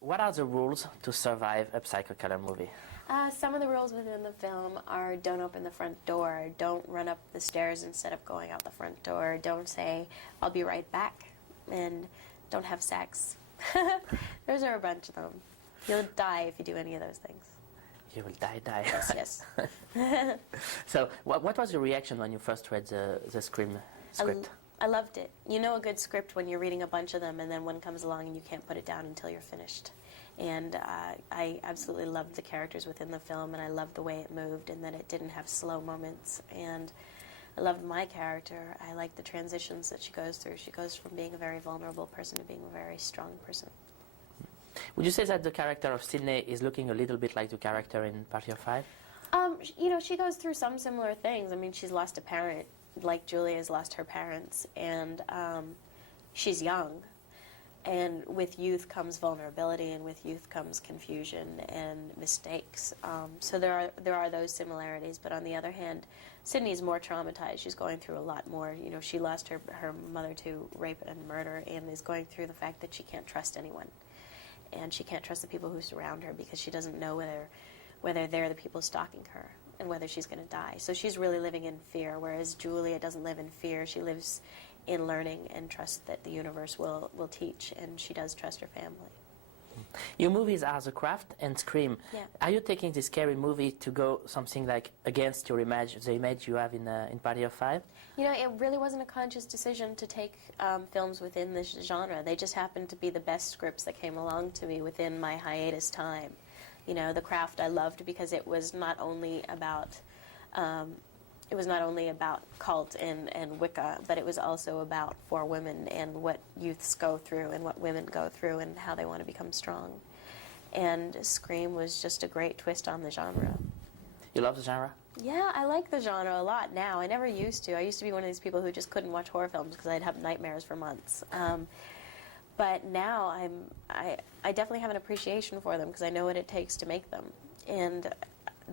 What are the rules to survive a psycho-killer movie? Some of the rules within the film are don't open the front door, don't run up the stairs instead of going out the front door, don't say, I'll be right back, and don't have sex. Those are a bunch of them. You'll die if you do any of those things. You will die. Yes. So, what was your reaction when you first read the Scream script? I loved it. You know a good script when you're reading a bunch of them and then one comes along and you can't put it down until you're finished. And I absolutely loved the characters within the film, and I loved the way it moved and that it didn't have slow moments. And I loved my character. I liked the transitions that she goes through. She goes from being a very vulnerable person to being a very strong person. Would you say that the character of Sydney is looking a little bit like the character in Party of Five? You know, she goes through some similar things. I mean, she's lost a parent, like Julia has lost her parents, and she's young. And with youth comes vulnerability, and with youth comes confusion and mistakes. So there are those similarities. But on the other hand, Sydney's more traumatized. She's going through a lot more. You know, she lost her mother to rape and murder, and is going through the fact that she can't trust anyone, and she can't trust the people who surround her because she doesn't know whether they're the people stalking her and whether she's going to die. So she's really living in fear, whereas Julia doesn't live in fear. She lives in learning and trust that the universe will teach, and she does trust her family. Your movies are The Craft and Scream. Yeah. Are you taking this scary movie to go something like against your image, the image you have in Party of Five? You know, it really wasn't a conscious decision to take films within this genre. They just happened to be the best scripts that came along to me within my hiatus time. You know, The Craft I loved because it was not only about cult and Wicca, but it was also about four women and what youths go through and what women go through and how they want to become strong. And Scream was just a great twist on the genre. You love the genre? Yeah, I like the genre a lot now. I never used to. I used to be one of these people who just couldn't watch horror films because I'd have nightmares for months. But now I definitely have an appreciation for them because I know what it takes to make them. And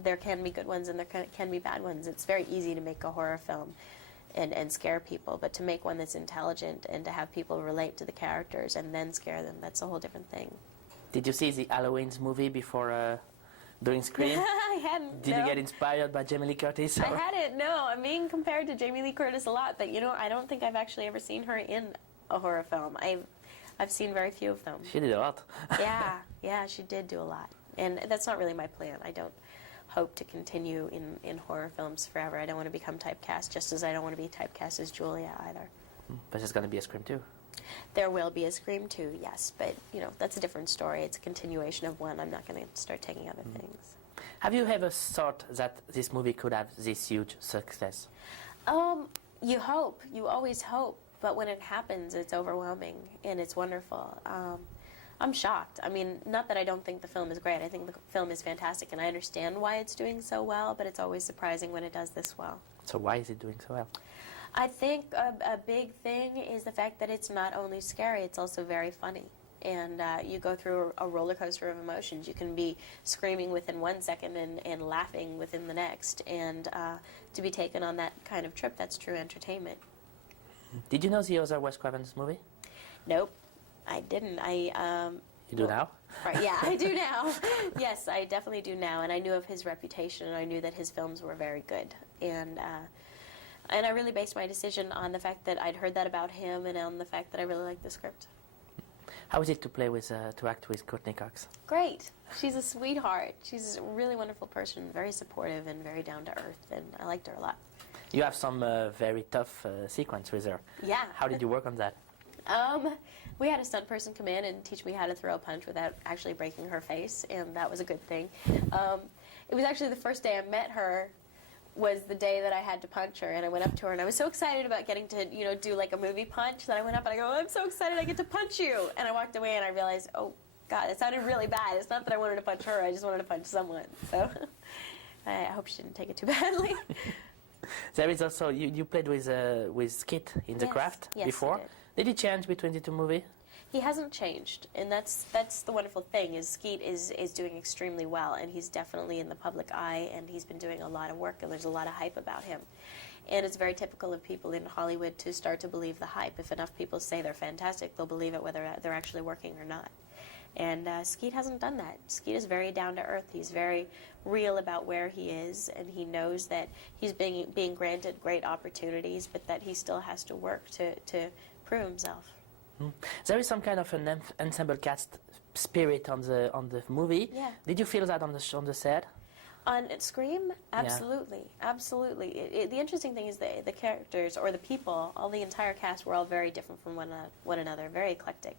there can be good ones and there can be bad ones. It's very easy to make a horror film and scare people, but to make one that's intelligent and to have people relate to the characters and then scare them, that's a whole different thing. Did you see the Halloween's movie before doing Scream? I hadn't. Did you get inspired by Jamie Lee Curtis? I hadn't, no. I'm being compared to Jamie Lee Curtis a lot, but you know, I don't think I've actually ever seen her in a horror film. I've seen very few of them. She did a lot. Yeah, she did do a lot. And that's not really my plan. I don't hope to continue in horror films forever. I don't want to become typecast, just as I don't want to be typecast as Julia either. But there's going to be a Scream 2. There will be a Scream 2, yes, but you know, that's a different story. It's a continuation of one. I'm not going to start taking other things. Have you ever thought that this movie could have this huge success? You hope. You always hope. But when it happens, it's overwhelming and it's wonderful. I'm shocked. I mean, not that I don't think the film is great. I think the film is fantastic, and I understand why it's doing so well, but it's always surprising when it does this well. So why is it doing so well? I think a big thing is the fact that it's not only scary, it's also very funny. And you go through a roller coaster of emotions. You can be screaming within 1 second and laughing within the next. And to be taken on that kind of trip, that's true entertainment. Did you know the other Wes Craven's movie? Nope, I didn't. You do now? Right, yeah, I do now. Yes, I definitely do now. And I knew of his reputation, and I knew that his films were very good. And I really based my decision on the fact that I'd heard that about him, and on the fact that I really liked the script. How is it to play with, to act with Courtney Cox? Great. She's a sweetheart. She's a really wonderful person, very supportive and very down to earth, and I liked her a lot. You have some very tough sequence with her. Yeah. How did you work on that? We had a stunt person come in and teach me how to throw a punch without actually breaking her face, and that was a good thing. It was actually the first day I met her was the day that I had to punch her, and I went up to her, and I was so excited about getting to, you know, do like a movie punch that I went up and I go, I'm so excited I get to punch you, and I walked away and I realized, oh God, it sounded really bad. It's not that I wanted to punch her, I just wanted to punch someone. So I hope she didn't take it too badly. There is also, you played with Skit in The Craft before. Did he change between the two movies? He hasn't changed, and that's the wonderful thing, is Skeet is doing extremely well, and he's definitely in the public eye, and he's been doing a lot of work, and there's a lot of hype about him. And it's very typical of people in Hollywood to start to believe the hype. If enough people say they're fantastic, they'll believe it whether they're actually working or not. And Skeet hasn't done that. Skeet is very down to earth. He's very real about where he is, and he knows that he's being granted great opportunities, but that he still has to work to prove himself. There is some kind of an ensemble cast spirit on the movie. Yeah. Did you feel that on the set? On Scream, absolutely, absolutely. The interesting thing is the characters, or the people, all the entire cast were all very different from one another, very eclectic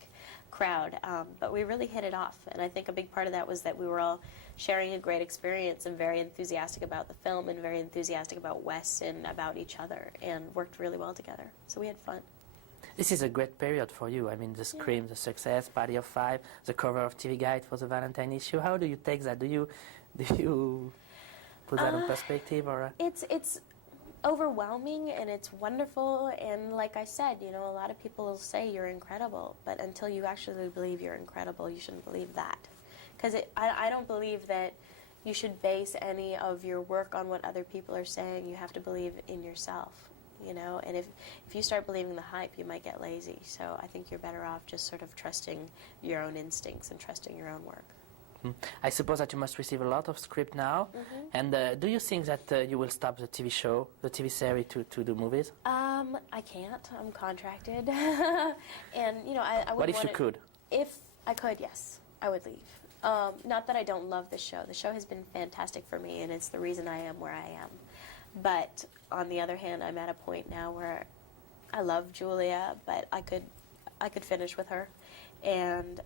crowd, but we really hit it off, and I think a big part of that was that we were all sharing a great experience and very enthusiastic about the film and very enthusiastic about Wes and about each other, and worked really well together, so we had fun. This is a great period for you. I mean, the Scream, the success, Party of Five, the cover of TV Guide for the Valentine issue. How do you take that? Do you put that in perspective, or? It's overwhelming, and it's wonderful, and like I said, you know, a lot of people will say you're incredible, but until you actually believe you're incredible, you shouldn't believe that. Because I don't believe that you should base any of your work on what other people are saying. You have to believe in yourself, you know, and if you start believing the hype, you might get lazy. So I think you're better off just sort of trusting your own instincts and trusting your own work. I suppose that you must receive a lot of script now. And do you think that you will stop the TV show, the TV series, to do movies? I can't. I'm contracted. And, you know, I would. What if you could? If I could, yes, I would leave. Not that I don't love the show. The show has been fantastic for me, and it's the reason I am where I am. But on the other hand, I'm at a point now where I love Julia, but I could finish with her. And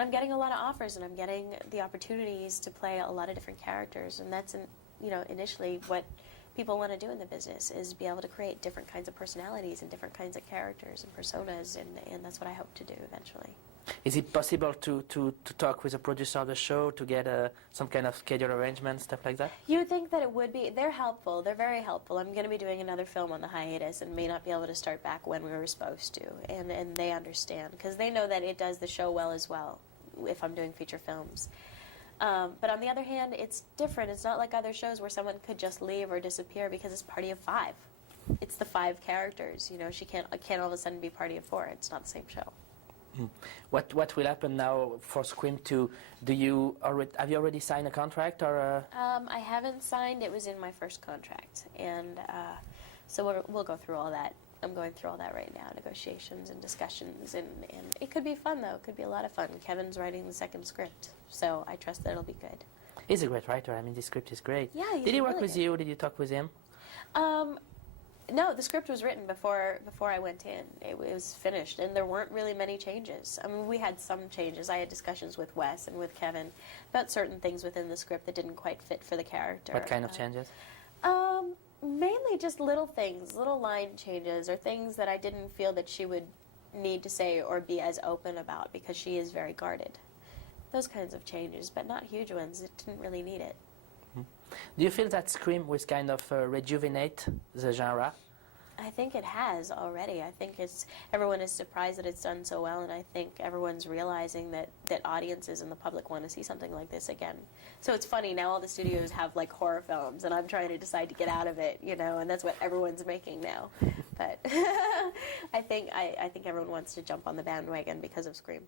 I'm getting a lot of offers, and I'm getting the opportunities to play a lot of different characters, and that's, you know, initially what people want to do in the business, is be able to create different kinds of personalities and different kinds of characters and personas, and that's what I hope to do eventually. Is it possible to talk with the producer of the show to get some kind of schedule arrangement, stuff like that? You would think that it would be. They're helpful. They're very helpful. I'm going to be doing another film on the hiatus and may not be able to start back when we were supposed to. And they understand, because they know that it does the show well as well if I'm doing feature films. But on the other hand, it's different. It's not like other shows where someone could just leave or disappear, because it's Party of Five. It's the 5 characters. You know, she can't all of a sudden be Party of 4. It's not the same show. What will happen now for Scream 2? Have you already signed a contract, or? I haven't signed. It was in my first contract, and so we'll go through all that. I'm going through all that right now, negotiations and discussions, and it could be fun, though. It could be a lot of fun. Kevin's writing the second script, so I trust that it'll be good. He's a great writer. I mean, the script is great. Yeah, Did he work with you? Did you talk with him? No, the script was written before I went in. It was finished, and there weren't really many changes. I mean, we had some changes. I had discussions with Wes and with Kevin about certain things within the script that didn't quite fit for the character. What kind of changes? Mainly just little things, little line changes, or things that I didn't feel that she would need to say or be as open about, because she is very guarded. Those kinds of changes, but not huge ones. It didn't really need it. Do you feel that Scream was kind of rejuvenate the genre? I think it has already. I think everyone is surprised that it's done so well, and I think everyone's realizing that audiences and the public want to see something like this again. So it's funny, now all the studios have like horror films, and I'm trying to decide to get out of it, you know, and that's what everyone's making now. But I think everyone wants to jump on the bandwagon because of Scream.